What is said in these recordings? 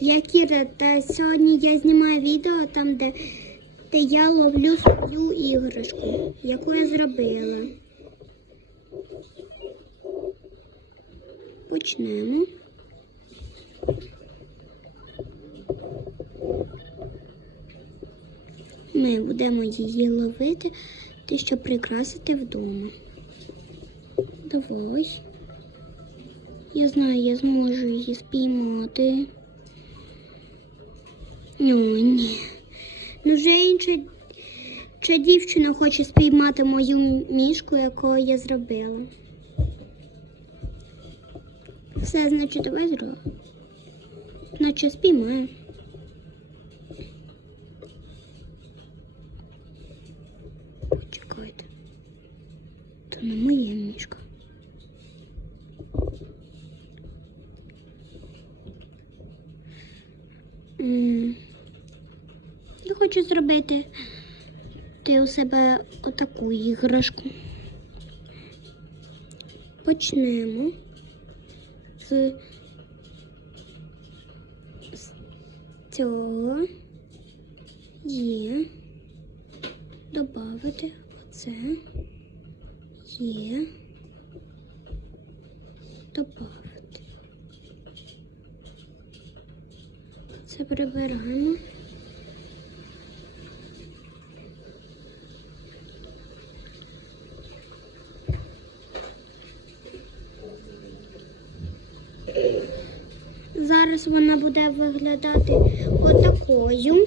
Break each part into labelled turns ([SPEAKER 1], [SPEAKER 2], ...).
[SPEAKER 1] Я Кіра, та сьогодні я знімаю відео там, де, де я ловлю свою іграшку, яку я зробила. Почнемо. Ми будемо її ловити, те, щоб прикрасити вдома. Давай. Я знаю, я зможу її спіймати. Ну, ні. Ну, вже інша, інша дівчина хоче спіймати мою мішку, яку я зробила. Все, значить, давай зробимо. Наче спіймаю. Почекайте. Це не моя мішка. Я хочу зробити ти у себе отаку іграшку. Почнемо з, з цього є добавити оце є добавити. Це прибираємо. Зараз вона буде виглядати отакою.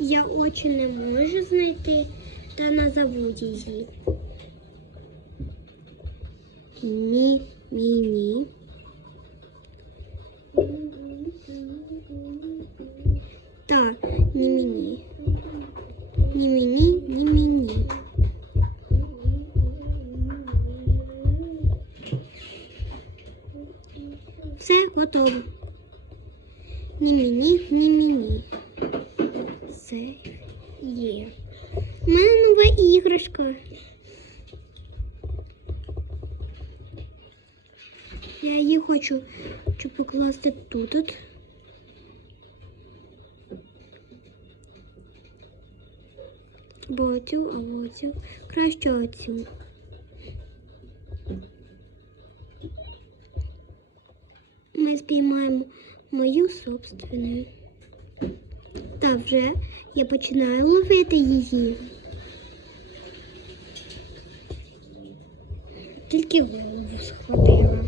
[SPEAKER 1] Я очі не можу знайти та назову її. Ні, ні, ні. Все готово. Ні мені, ні мені. Все є. У мене нова іграшка. Я її хочу, хочу покласти тут. от. Або оцю, або оцю. Краще оцю. Спіймаємо мою собственну. Та вже я починаю ловити її. Тільки голову схватила.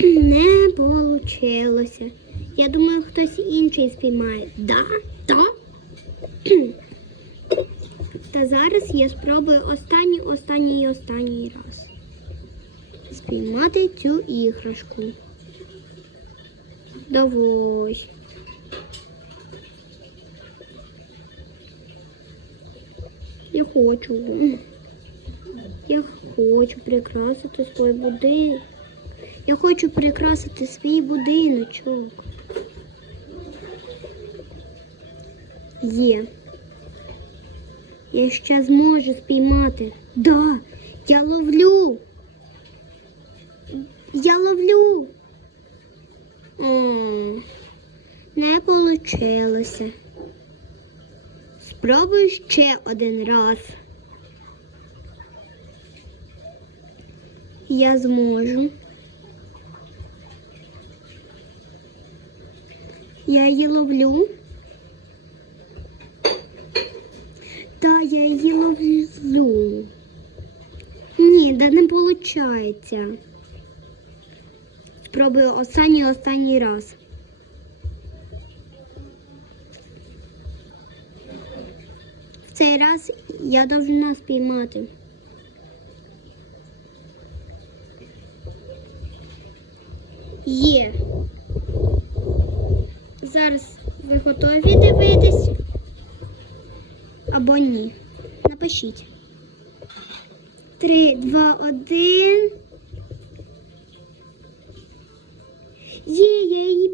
[SPEAKER 1] Не получилося. Я думаю, хтось інший спіймає. Да? Да? Та зараз я спробую останній, останній і останній раз спіймати цю іграшку. Давай. Я хочу. Я хочу прикрасити свій будинок. Я хочу прикрасити свій будиночок. Є. Я ще зможу спіймати. Да, я ловлю. Я ловлю. О, не получилося. Спробую ще один раз. Я зможу. Я її ловлю. Та я її ловлю. Ні, да не виходить. Спробую останній останній раз. В цей раз я должна спіймати. Є. Зараз ви готові дивитись? Або ні. Напишіть. Три, два, один.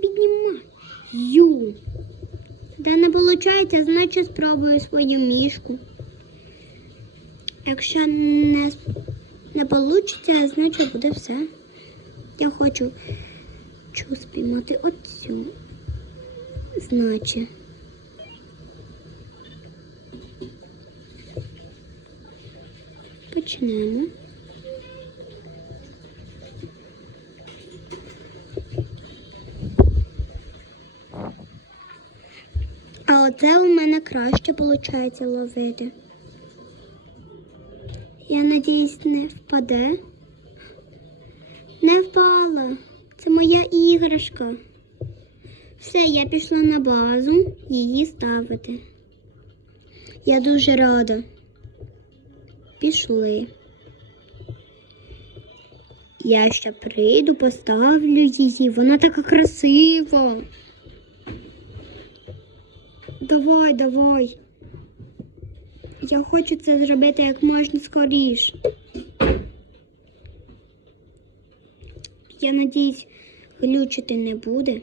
[SPEAKER 1] Піднімаю. Де не виходить, значить спробую свою мішку. Якщо не, не вийде, значить буде все. Я хочу чу спіймати оцю. Значить. Почнемо. Оце у мене краще виходить ловити. Я надіюсь, не впаде. Не впала. Це моя іграшка. Все, я пішла на базу її ставити. Я дуже рада. Пішли. Я ще прийду, поставлю її. Вона така красива. Давай, давай. Я хочу це зробити як можна скоріше. Я надіюсь, глючити не буде.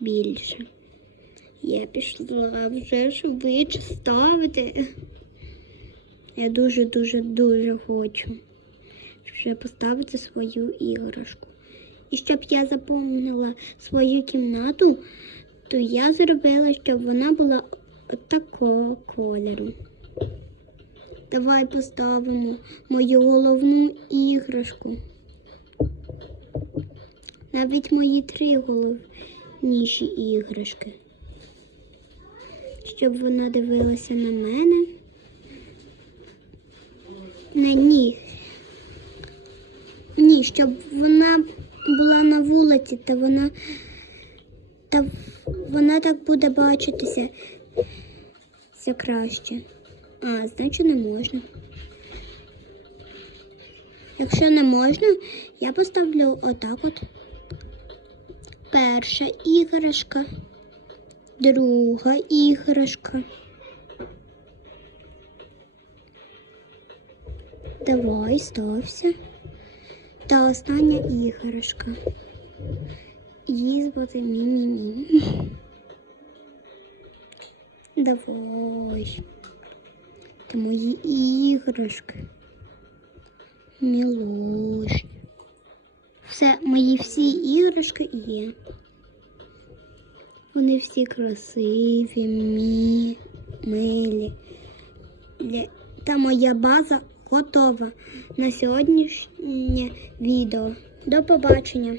[SPEAKER 1] Більше. Я пішла вже швидше ставити. Я дуже, дуже, дуже хочу вже поставити свою іграшку. І щоб я заповнила свою кімнату, то я зробила, щоб вона була такого кольору. Давай поставимо мою головну іграшку. Навіть мої три головніші іграшки. Щоб вона дивилася на мене. На ні. Ні, щоб вона була на вулиці, та вона та вона так буде бачитися все краще. А, значить не можна. Якщо не можна, я поставлю отак от. Перша іграшка, друга іграшка. Давай, стався. Та остання іграшка. Її звати Мі-Мі-Мі. Давай. Це мої іграшки. Мілош. Все, мої всі іграшки є. Вони всі красиві, мі, милі. Та моя база готова на сьогоднішнє відео. До побачення!